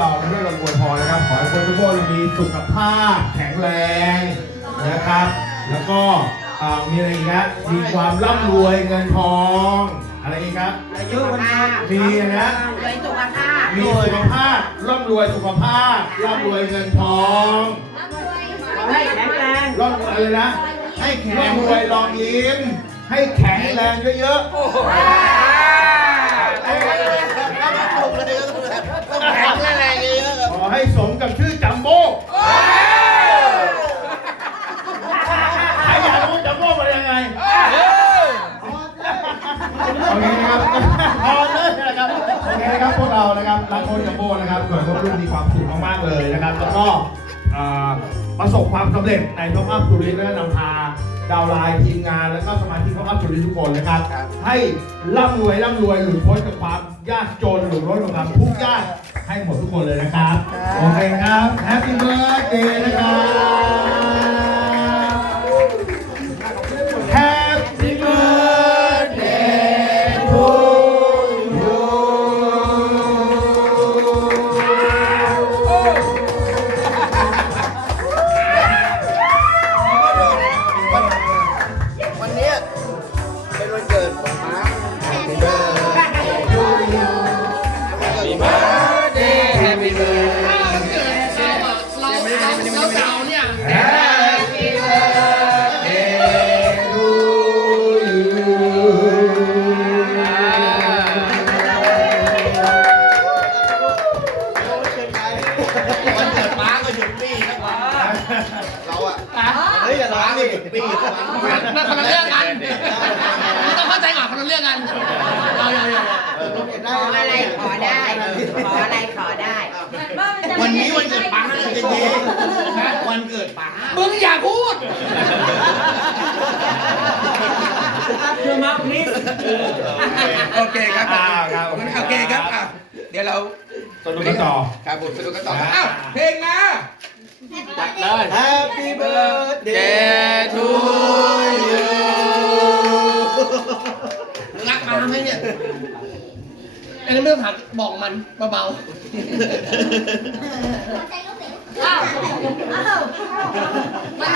เราไม่ได้รบกวนพอนะครับ ขอให้คนทุกคนมีสุขภาพแข็งแรงนะครับ แล้วก็อ่ามีอะไรอีกนะมีความร่ำรวยเงินทอง อะไรอีกครับ อายุวันนี้มีนะ รวยสุขภาพมีสุขภาพร่ำรวยสุขภาพร่ำรวยเงินทองขอให้แข็งแรงร่ำอะไรนะ ให้แข็งรวยรองยิ้ม ให้แข็งแรงเยอะๆ สมกับชื่อจัมโบ้ใครอยากรู้จัมโบ้เป็นยังไงโอเคนะครับพอเลยนะครับโอเคนะครับพวกเรานะครับรักโค้ชจัมโบ้นะครับหน่วยควบคุมมีความสุขมากๆเลยนะครับแล้วก็อ่า ประสบความสำเร็จในท็อปอัพจุลินและนำพาดาวน์ไลน์ทีมงาน แล้วก็สมาชิกท็อปอัพจุลินทุกคนนะครับ ให้ร่ำรวยร่ำรวยหลุดพ้นจากความยากจนหลุดพ้นจากความทุกข์ยากให้หมดทุกคนเลยนะครับ โอเคนะครับ Happy Birthday นะครับ เราอะเฮ้ยอย่าร้องดิหยุดปี้มันคนละเรื่องกันมึงต้องเข้าใจก่อนคนละเรื่องกันเอาอย่างอย่างขออะไรขอได้ ขออะไรขอได้ วันนี้วันเกิดป้าจริงๆวันเกิดป้ามึงอย่าพูดคือมาพลิสโอเคครับอ่าครับโอเคครับอะเดี๋ยวเราสนุกกันต่อครับผมสนุกกันต่ออ้าวเพลงมา Happy birthday to you รักมาไหมเนี่ยอันนี้ไม่ต้องถามบอกมันเบาอ้าวอ้าว